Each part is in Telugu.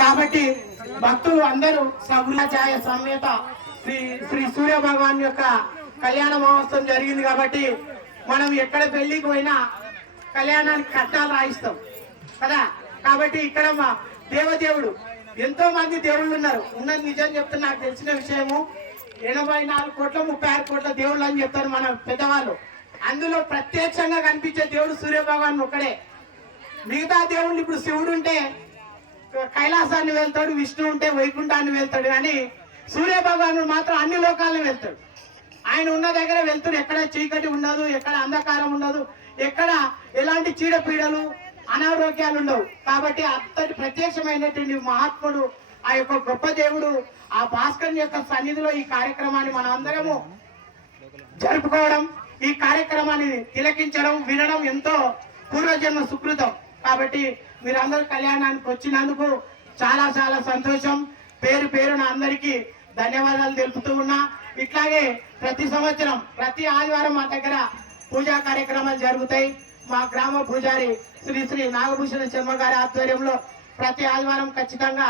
కాబట్టి భక్తులు అందరూ సగుణాచార్య సమేత శ్రీ శ్రీ సూర్య భగవాన్ యొక్క కళ్యాణ మహోత్సవం జరిగింది కాబట్టి మనం ఎక్కడ పెళ్లికి పోయినా కళ్యాణానికి కట్నాలు రాయిస్తాం కదా. కాబట్టి ఇక్కడ మా దేవదేవుడు ఎంతో మంది దేవుళ్ళు ఉన్నారు. ఉన్నది నిజం చెప్తున్నా, నాకు తెలిసిన విషయము 84 కోట్ల 36 కోట్ల దేవుళ్ళు అని చెప్తారు మన పెద్దవాళ్ళు. అందులో ప్రత్యక్షంగా కనిపించే దేవుడు సూర్య భగవాన్ ఒక్కడే. మిగతా దేవుళ్ళు ఇప్పుడు శివుడు ఉంటే కైలాసాన్ని వెళ్తాడు, విష్ణు ఉంటే వైకుంఠాన్ని వెళ్తాడు, కానీ సూర్య భగవానుడు మాత్రం అన్ని లోకాలను వెళ్తాడు. ఆయన ఉన్న దగ్గర వెళ్తాడు. ఎక్కడ చీకటి ఉండదు, ఎక్కడ అంధకారం ఉండదు, ఎక్కడ ఎలాంటి చీడపీడలు అనారోగ్యాలు ఉండవు. కాబట్టి అంతటి ప్రత్యక్షమైనటువంటి మహాత్ముడు, ఆ యొక్క గొప్ప దేవుడు, ఆ భాస్కర్ యొక్క సన్నిధిలో ఈ కార్యక్రమాన్ని మనం అందరము జరుపుకోవడం, ఈ కార్యక్రమాన్ని తిలకించడం, వినడం ఎంతో పూర్వజన్మ సుకృతం. కాబట్టి మీరందరూ కళ్యాణానికి వచ్చినందుకు చాలా చాలా సంతోషం. పేరు పేరున అందరికీ ధన్యవాదాలు తెలుపుతూ ఉన్నా. ఇట్లాగే ప్రతి సంవత్సరం ప్రతి ఆదివారం మా దగ్గర పూజా కార్యక్రమాలు జరుగుతాయి. మా గ్రామ పూజారి శ్రీ శ్రీ నాగభూషణ శర్మ గారి ఆధ్వర్యంలో ప్రతి ఆదివారం ఖచ్చితంగా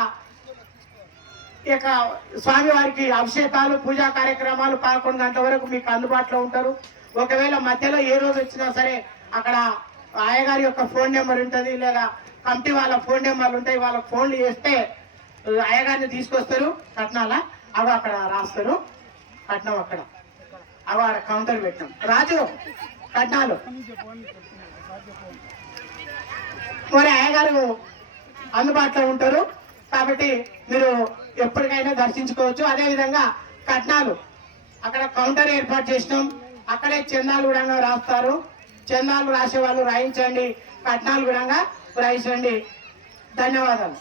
ఇక స్వామివారికి అభిషేకాలు, పూజా కార్యక్రమాలు 11 గంటల వరకు మీకు అందుబాటులో ఉంటారు. ఒకవేళ మధ్యలో ఏ రోజు వచ్చినా సరే అక్కడ అయ్యగారి యొక్క ఫోన్ నెంబర్ ఉంటుంది, లేదా కమిటీ వాళ్ళ ఫోన్ నెంబర్లు ఉంటాయి. వాళ్ళకి ఫోన్లు చేస్తే అయ్యగారిని తీసుకొస్తారు. కట్నాల అవి అక్కడ రాస్తారు, కట్నం అక్కడ అవి అక్కడ కౌంటర్ పెట్టాం. రాజు కట్నాలు మరి అయ్యగారు అందుబాటులో ఉంటారు. కాబట్టి మీరు ఎప్పటికైనా దర్శించుకోవచ్చు. అదేవిధంగా కట్నాలు అక్కడ కౌంటర్ ఏర్పాటు చేసినాం. అక్కడే చందాలు కూడా రాస్తారు. చందాలు రాసే వాళ్ళు రాయించండి, కట్నాలు కూడా రాయించండి. ధన్యవాదాలు.